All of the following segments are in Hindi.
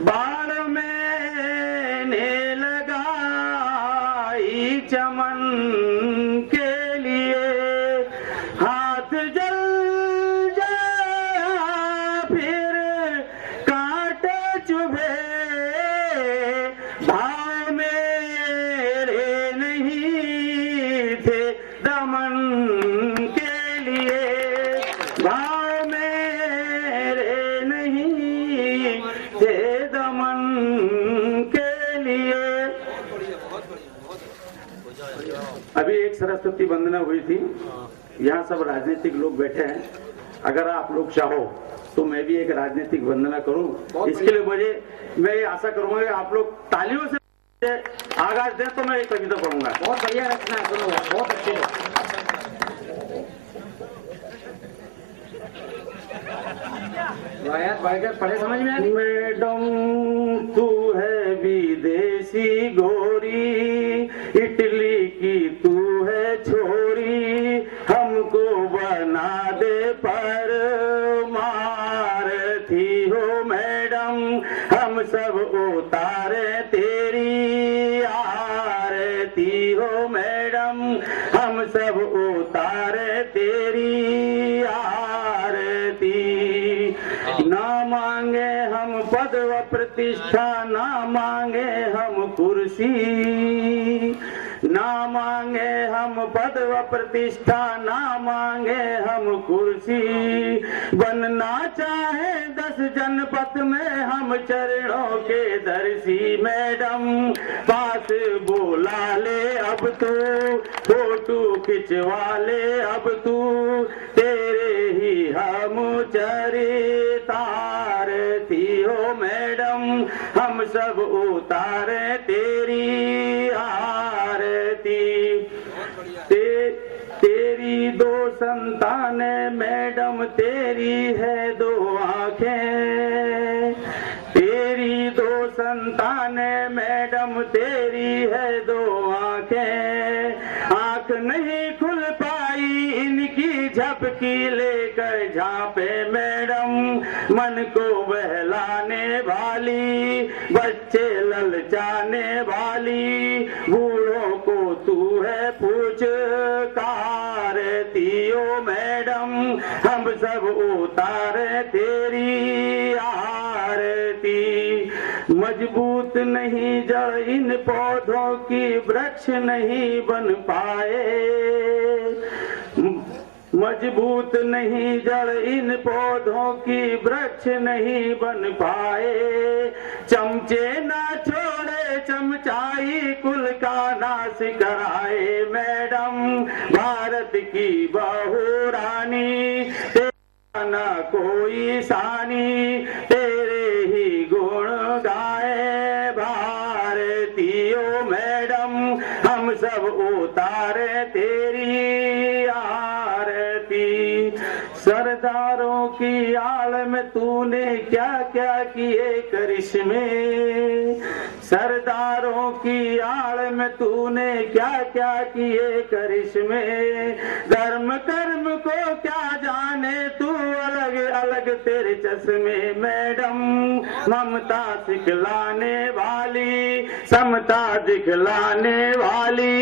बाण मैंने लगाई चमन के लिए, हाथ जल जाया फिर कांटे चुभे, भाव मेरे नहीं थे दमन के लिए, भाव मेरे नहीं थे दमन के लिए। अभी एक सरस्वती वंदना हुई थी, यहाँ सब राजनीतिक लोग बैठे हैं। अगर आप लोग चाहो तो मैं भी एक राजनीतिक वंदना करूं। इसके लिए मैं आशा करूंगा कि आप लोग तालियों से आगाज दें तो मैं एक कविता पढ़ूंगा। बहुत बढ़िया रचना है, बहुत अच्छी है। पढ़े समझ में आई। मैडम तू है विदेशी गोरी, इटली की तू है छोरी, हमको बना दे पर मारती हो मैडम, हम सब उतारे तेरी आरती हो मैडम, हम सब उतारे तेरी आरती। ना मांगे हम पद व प्रतिष्ठा, ना मांगे हम कुर्सी, ना मांगे हम पद व प्रतिष्ठा, ना मांगे हम कुर्सी, बनना चाहे 10 जनपद में हम चरणों के दर्शी मैडम, पास बोला ले अब तू, फोटो खिंचवा ले अब तू, तेरे ही हम चरितारती हो मैडम, हम सब उतारे तेरी आरती। तेरी 2 संतान मैडम, तेरी है 2 आंखें, तेरी 2 संतान मैडम, तेरी है 2 आंखें, आंख नहीं खुल पाई इनकी झपकी लेकर झांपे मैडम, मन को बहलाने वाली, बच्चे ललचाने वाली, बूढ़ों को तू है पुचकारती हो मैडम, हम सब उतारे तेरी आरती। मजबूत नहीं जड़ इन पौधों की, वृक्ष नहीं बन पाए, मजबूत नहीं जड़ इन पौधों की, वृक्ष नहीं बन पाए, चमचे ना छोड़े चमचाई, कुल का नाश कराए मैडम, भारत की बहू रानी, तेरा ना कोई सानी, तेरे ही गुण गाए भारतीयो मैडम, हम सब उतारे तेरी आरती। सरदारों की आड़ में तूने क्या क्या किए करिश्मे, सरदारों की आड़ में तूने क्या क्या किए करिश्मे, धर्म कर्म को क्या जाने तू, अलग अलग तेरे चश्मे मैडम, ममता सिखलाने वाली, समता दिखलाने वाली,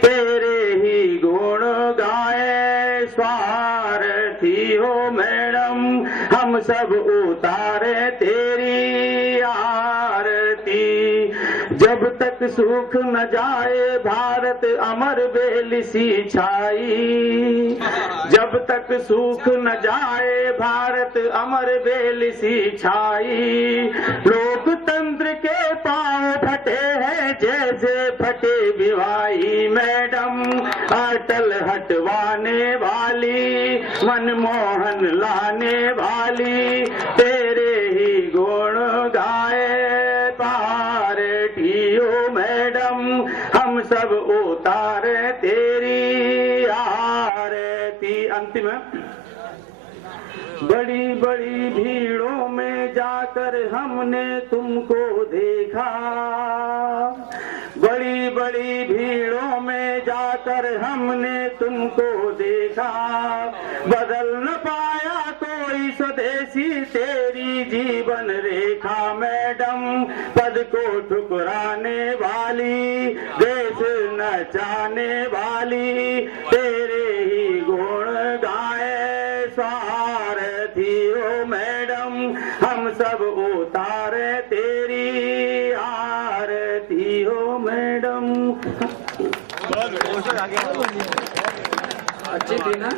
तेरे ही गुण गाए स्वार्थी हो मैडम, हम सब उतारे तेरी आरती। जब तक सूख न जाए भारत अमर बेल सी छाई, जब तक सूख न जाए भारत अमर बेल सी छाई, लोकतंत्र के पांव फटे हैं जैसे फटे बिवाई मैडम, अटल हटवाने वाली, मनमोहन लाने वाली, तेरे ही गुण गाए पार्टी हो मैडम, हम सब उतारे तेरी आरती। अंतिम है। बड़ी बड़ी भीड़ों में जाकर हमने तुमको देखा, बड़ी बड़ी भीड़ों में जाकर हमने तुमको देखा, बदल न पाया कोई स्वदेशी तेरी जीवन रेखा मैडम, पद को ठुकराने वाली, देश नचाने वाली, तेरे ही गुण गाए सारथी हो मैडम, हम सब उतारे तेरी आरती हो मैडम। अच्छी थी ना?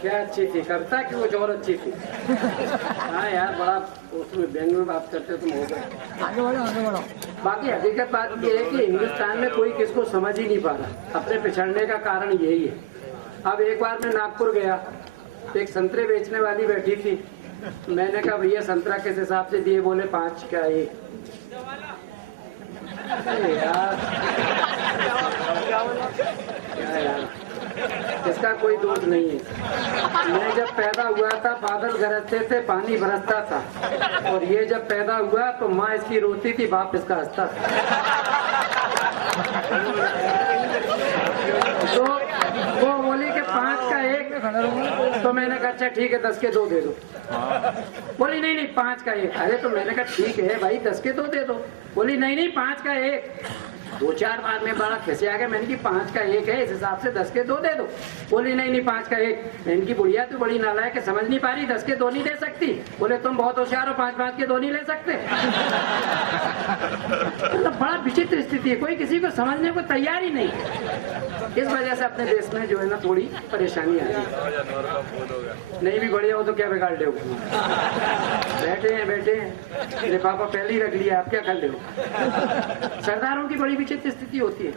क्या अच्छी थी? कविता की कुछ और अच्छी थी। हाँ यार, बड़ा उसमें व्यंग में बात करते तुम हो गए। आगे बढ़ो। बाकी हकीकत बात ये है कि हिंदुस्तान में कोई किसको समझ ही नहीं पा रहा। अपने पिछड़ने का कारण यही है। अब एक बार मैं नागपुर गया, एक संतरे बेचने वाली बैठी थी। मैंने कहा भैया संतरा किस हिसाब से दिए? बोले 5 का 1। यार इसका कोई दोष नहीं है। मैं जब पैदा हुआ था बादल गरजते थे, पानी बरसता था, और ये जब पैदा हुआ तो माँ इसकी रोती थी, बाप इसका हंसता था। तो वो बोली कि 5 का 1, तो मैंने कहा अच्छा ठीक है 10 के 2 दे दो। बोली नहीं 5 का 1। अरे तो मैंने कहा ठीक है भाई 10 के 2 दे दो। बोली नहीं 5 का 1। 2-4 बार में बड़ा खिसे आ गया। मैंने की 5 का 1 है, इस हिसाब से 10 के 2 दे दो। बोली नहीं 5 का 1। मैंने की बुढ़िया तू बड़ी नालायक है, समझ नहीं पा रही, 10 के 2 नहीं दे सकती। बोले तुम बहुत होशियार हो, 5-5 के 2 नहीं ले सकते। मतलब बड़ा विचित्र स्थिति है, कोई किसी को समझने को तैयार ही नहीं। इस वजह से अपने देश में जो है ना थोड़ी परेशानी आ रही है। नहीं भी बढ़िया हो तो क्या बिगाड़ लो? बैठे हैं लिफाफा पहले ही रख लिया, आप क्या कर लो? सरदारों की बड़ी विचित्र स्थिति होती है।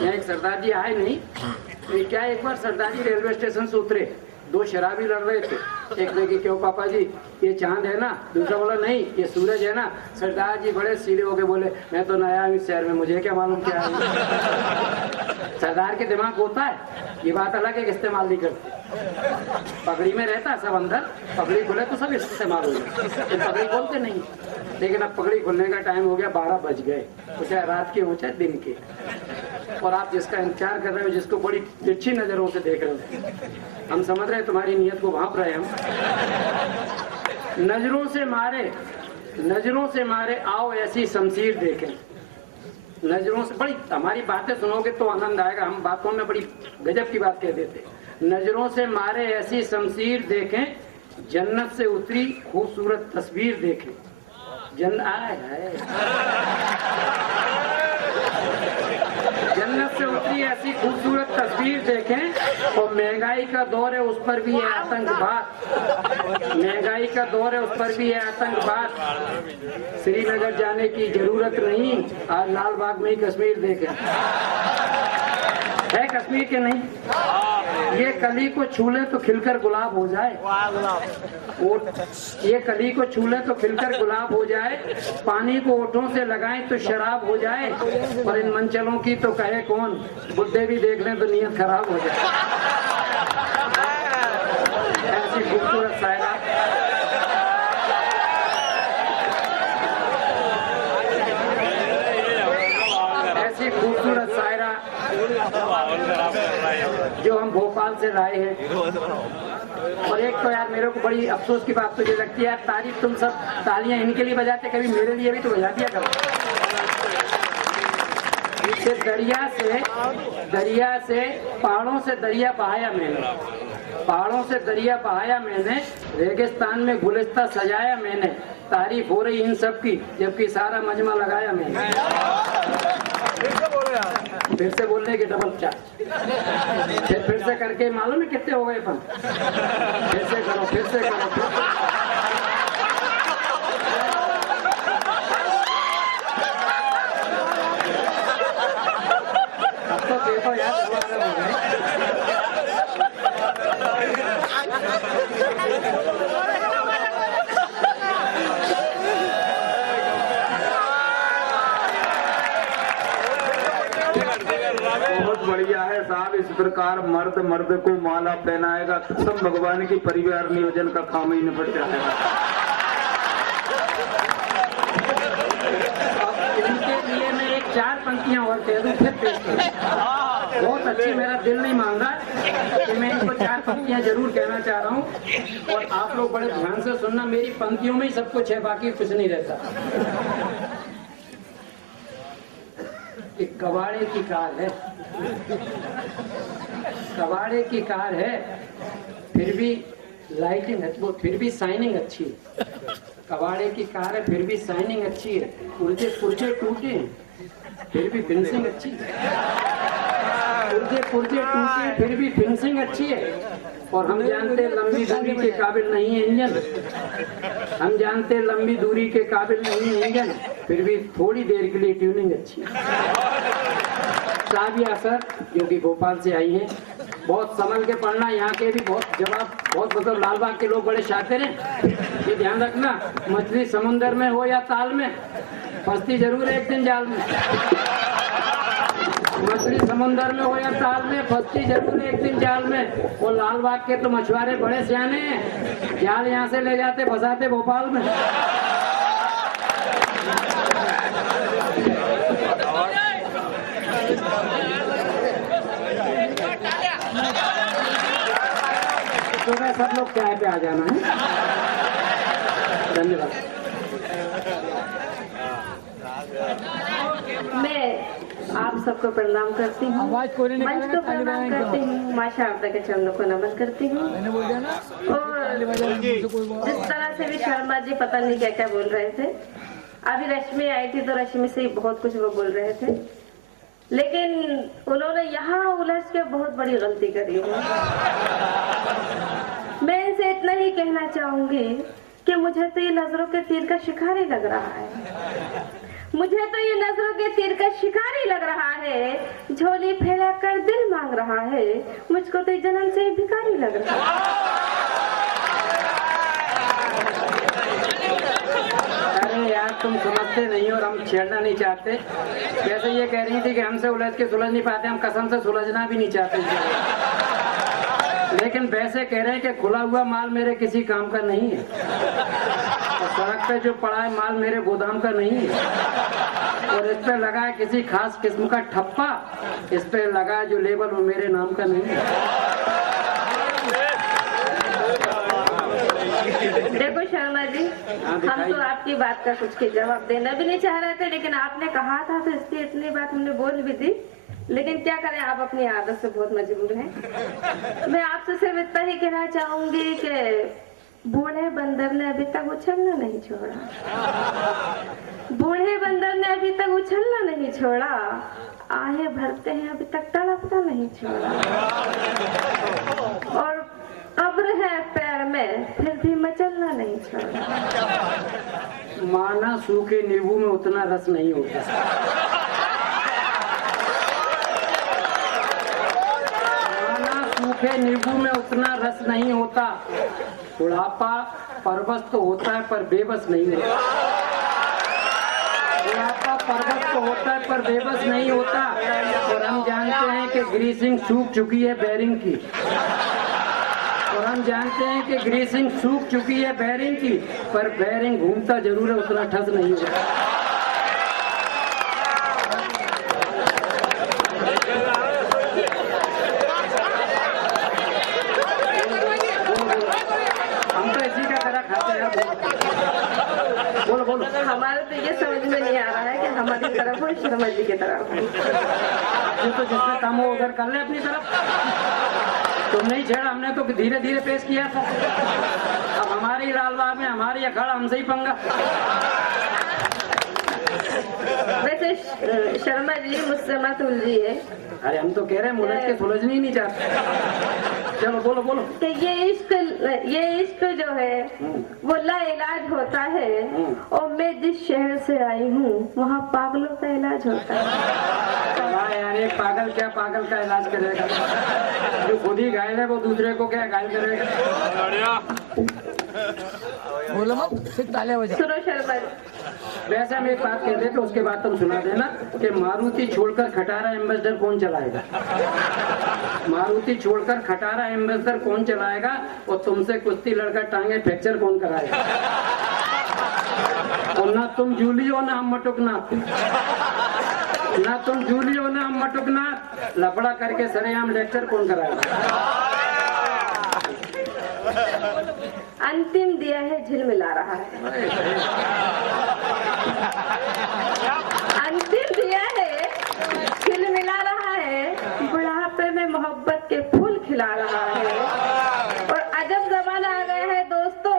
यहाँ एक सरदार जी आए नहीं, तो क्या एक बार सरदार जी रेलवे स्टेशन से उतरे, 2 शराबी लड़ रहे थे। एक ने कि क्यों पापा जी ये चांद है ना? दूसरा बोला नहीं ये सूरज है ना। सरदार जी बड़े सीधे हो गए, बोले मैं तो नया हूँ इस शहर में, मुझे क्या मालूम क्या है। सरदार के दिमाग होता है, ये बात अलग है कि इस्तेमाल नहीं करते। पगड़ी में रहता सब अंदर, पगड़ी खुले तो सब इस्तेमाल हो जाए, पगड़ी खोलते नहीं। लेकिन अब पगड़ी खुलने का टाइम हो गया, 12 बज गए, तो चाहे रात के हो चाहे दिन के, और आप जिसका इंतजार कर रहे हो, जिसको बड़ी तिरछी नजरों से देख रहे हो, हम समझ रहे हैं तुम्हारी नीयत को भांप रहे हैं हम। नजरों से मारे आओ ऐसी शमशीर देखें। नजरों से बड़ी हमारी बातें सुनोगे तो आनंद आएगा, हम बातों में बड़ी गजब की बात कह देते। नजरों से मारे ऐसी शमशीर देखें, जन्नत से उतरी खूबसूरत तस्वीर देखें। जन्नत से उतरी ऐसी खूबसूरत तस्वीर देखें, और महंगाई का दौर है उस पर भी है आतंकवाद। महंगाई का दौर है उस पर भी है आतंकवाद। श्रीनगर जाने की जरूरत नहीं, आज लाल बाग में ही कश्मीर देखें। है कश्मीर के नहीं? ये कली को छूले तो खिलकर गुलाब हो जाए। ये कली को छूले तो खिलकर गुलाब हो जाए, पानी को ओठों से लगाएं तो शराब हो जाए, और इन मंचलों की तो कहे कौन, बुड्ढे भी देख लें तो नीयत खराब हो जाए। ऐसी खूबसूरत शायरा, ऐसी खूबसूरत शायरा जो हम भोपाल से लाए हैं। और एक तो यार मेरे को बड़ी अफसोस की बात तो ये लगती है यार, तारीफ तुम सब तालियां इनके लिए बजाते, कभी मेरे लिए भी तो बजा दिया करो। दरिया से पहाड़ों से दरिया बहाया मैंने, पहाड़ों से दरिया बहाया मैंने, रेगिस्तान में गुलिस्ता सजाया मैंने। तारीफ हो रही इन सब की, जबकि सारा मजमा लगाया मैंने। फिर से बोलने के डबल चार्ज, फिर से करके मालूम है कितने हो गए अपन? फिर से करो, फिर से करो, फिर से। अब तो देखो यार बहुत बढ़िया है साहब। इस प्रकार मर्द मर्द को माला पहनाएगा, सब भगवान की परिवार नियोजन का काम ही निपट जाएगा। इनके लिए मैं एक 4 पंक्तियां और कह दूं, फिर पेश करूं। बहुत अच्छी, मेरा दिल नहीं मान रहा कि मैं इनको 4 पंक्तियां जरूर कहना चाह रहा हूँ और आप लोग बड़े ध्यान से सुनना। मेरी पंक्तियों में ही सब कुछ है, बाकी कुछ नहीं रहता। एक कबाड़े की कार है, कबाड़े की कार है, फिर भी लाइटिंग है, वो फिर भी शाइनिंग अच्छी है। कबाड़े की कार है, फिर भी शाइनिंग अच्छी है। पुर्जे पुर्जे टूटे फिर भी फिनिशिंग अच्छी है। पुर्जे पुर्जे टूटे फिर भी फिनिशिंग अच्छी है। और हम जानते लंबी दूरी के काबिल नहीं है इंजन, हम जानते लंबी दूरी के काबिल नहीं है इंजन, फिर भी थोड़ी देर के लिए ट्यूनिंग अच्छी है। साबिया सर जो कि भोपाल से आई हैं, बहुत संभल के पढ़ना, यहाँ के भी बहुत जवाब, बहुत मतलब लालबाग के लोग बड़े शातिर हैं। ये ध्यान रखना, मछली समुंदर में हो या ताल में, फंसती जरूर है एक दिन जाल में। मछली समुंदर में हो या ताल में, फंसती जरूर है एक दिन जाल में। वो लालबाग के तो मछुआरे बड़े सियाने हैं, जाल यहाँ से ले जाते फंसाते भोपाल में। तो सब लोग चाय पे आ जाना है। धन्यवाद। मैं आप सबको प्रणाम करती हूँ, मंच को प्रणाम करती हूँ, माँ शारदा के चरणों को नमन करती हूँ। और जिस तरह से भी शर्मा जी पता नहीं क्या क्या बोल रहे थे, अभी रश्मि आई थी तो रश्मि से बहुत कुछ वो बोल रहे थे, लेकिन उन्होंने यहाँ उलझ के बहुत बड़ी गलती करी है। मैं इनसे इतना ही कहना चाहूंगी कि मुझे तो ये नजरों के तीर का शिकारी लग रहा है, मुझे तो ये नजरों के तीर का शिकारी लग रहा है। झोली फैला कर दिल मांग रहा है, मुझको तो जन्म से ही भिखारी लग रहा है। अरे यार तुम समझते नहीं और हम छेड़ना नहीं चाहते। वैसे ये कह रही थी कि हमसे उलझ के सुलझ नहीं पाते, हम कसम से सुलझना भी नहीं चाहते। लेकिन वैसे कह रहे हैं कि खुला हुआ माल मेरे किसी काम का नहीं है, और सड़क पे जो पड़ा है माल मेरे गोदाम का नहीं है, और इस पे लगा है किसी खास किस्म का ठप्पा, इस पे लगा है जो लेबल वो मेरे नाम का नहीं है। देखो शर्मा जी, हम तो आपकी बात का कुछ के जवाब देना भी नहीं चाह रहे थे, लेकिन आपने कहा था तो इसलिए इतनी बात हमने बोल भी दी। लेकिन क्या करें, आप अपनी आदत से बहुत मजबूर हैं। मैं आपसे सिर्फ इतना ही कहना चाहूंगी कि बूढ़े बंदर ने अभी तक उछलना नहीं छोड़ा, बूढ़े बंदर ने अभी तक उछलना नहीं छोड़ा, आहे भरते हैं अभी तक तड़पना नहीं छोड़ा, और कब्र है पैर में फिर भी मचलना नहीं छोड़ा। माना सूखे नींबू में उतना रस नहीं होता, सूखे नींबू में उतना रस नहीं होता। बुढ़ापा परवश तो होता है पर बेबस नहीं होता, बुढ़ापा परवश तो होता है पर बेबस नहीं होता। और हम जानते हैं कि ग्रीसिंग सूख चुकी है बैरिंग की, और हम जानते हैं कि ग्रीसिंग सूख चुकी है बैरिंग की, पर बैरिंग घूमता जरूर है, उतना ठस नहीं होता। हमारे तो ये समझ में नहीं आ रहा है कि हमारी तरफ हो शर्मा जी की तरफ हो। तो जिससे कम हो उधर कर ले अपनी तरफ, तुम नहीं छेड़ा, हमने तो धीरे धीरे पेश किया था। अब हमारी लालबाग में हमारी अखाड़ा हमसे ही पंगा। वैसे शर्मा जी मुझसे मत उलझिए। अरे हम तो कह रहे हैं मुलझ के सुलझनी नहीं चाहते। चलो बोलो बोलो। कि ये इश्क जो है वो लाइलाज होता है, और मैं जिस शहर से आई हूँ वहाँ पागलों का इलाज होता है। वाह यार, एक पागल क्या पागल का इलाज करेगा, जो खुद ही घायल है वो दूसरे को क्या घायल करेगा। बोलो मत, सिर्फ तालियां बजा। सुनो शर्मा जी, वैसे हम एक बात कहते तो उसके बाद तुम सुना देना कि मारुति छोड़कर खटारा एम्बेसडर कौन चलाएगा, मारुति छोड़कर खटारा एम्बेसडर कौन चलाएगा, और तुमसे कुश्ती लड़कर टांगे फ्रैक्चर कौन कराएगा। और ना तुम जूली हो ना हम मटुक ना। ना तुम जूलियो ना मटुकना, लफड़ा करके सरेआम लेक्चर कौन कराएगा? अंतिम दिया है झिलमिला रहा है, अंतिम दिया है झिलमिला रहा है, बुढ़ापे में मोहब्बत के फूल खिला रहा है। और अजब जमाना आ गया है दोस्तों,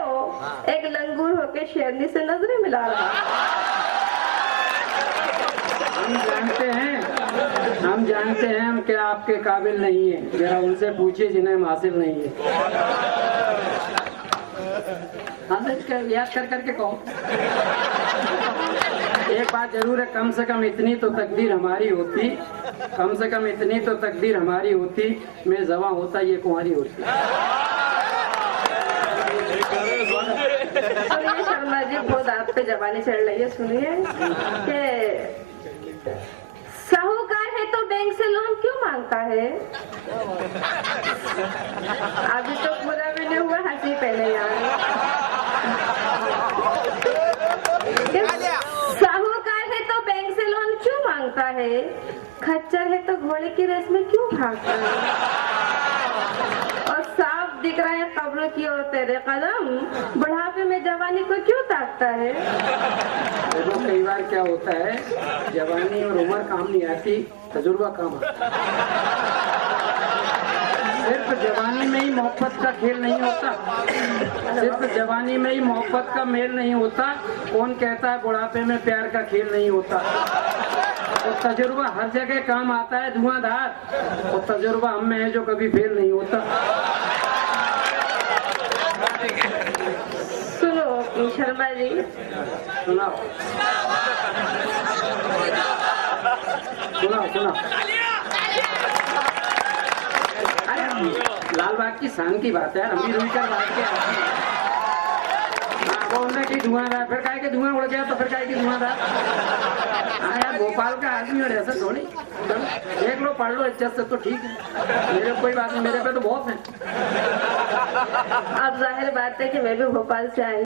एक लंगूर होके शेरनी से नजरें मिला रहा है। हम जानते हैं कि आपके काबिल नहीं है, जरा उनसे पूछिए जिन्हें हम हासिल नहीं है। याद कर करके कहो। एक बात जरूर है, कम से कम इतनी तो तकदीर हमारी होती, कम से कम इतनी तो तकदीर हमारी होती, मैं जवां होता ये कुंवारी होती। सुनिए शर्मा जी, बहुत आप पे जबानी चढ़ रही है। सुनिए कि साहूकार है तो बैंक से लोन क्यों मांगता है? अभी तो पूरा भी नहीं हुआ, हंसी पहले यार। साहूकार है तो बैंक से लोन क्यों मांगता है? खच्चर है तो घोड़े की रेस में क्यों भागता है? और साफ दिख रहा है कब्र की ओर तेरे कदम, बुढ़ापे में जवानी को क्यों ताकता है? देखो कई बार क्या होता है, जवानी और उम्र काम नहीं आती, तजुर्बा काम आता है। सिर्फ जवानी में ही मोहब्बत का खेल नहीं होता, सिर्फ जवानी में ही मोहब्बत का मेल नहीं होता। कौन कहता है बुढ़ापे में प्यार का खेल नहीं होता? और तजुर्बा हर जगह काम आता है धुआंधार, और तजुर्बा हम में है जो कभी फेल नहीं होता। सुनो शर्मा जी, सुनाओ सुनाओ सुनाओ। अरे लाल बाग की शान की बात है, हम भी रुई कर बात के बोलने की धुआंधार, फिर काहे के धुआं उड़ गया तो फिर काहे की धुआंधार। हाँ यार, भोपाल का आदमी और ऐसा थोड़ी। देख लो, पढ़ लो इज्जत से तो ठीक है, मेरे कोई बात नहीं, मेरे पे तो बहुत है। अब जाहिर बात है कि मैं भी भोपाल से आई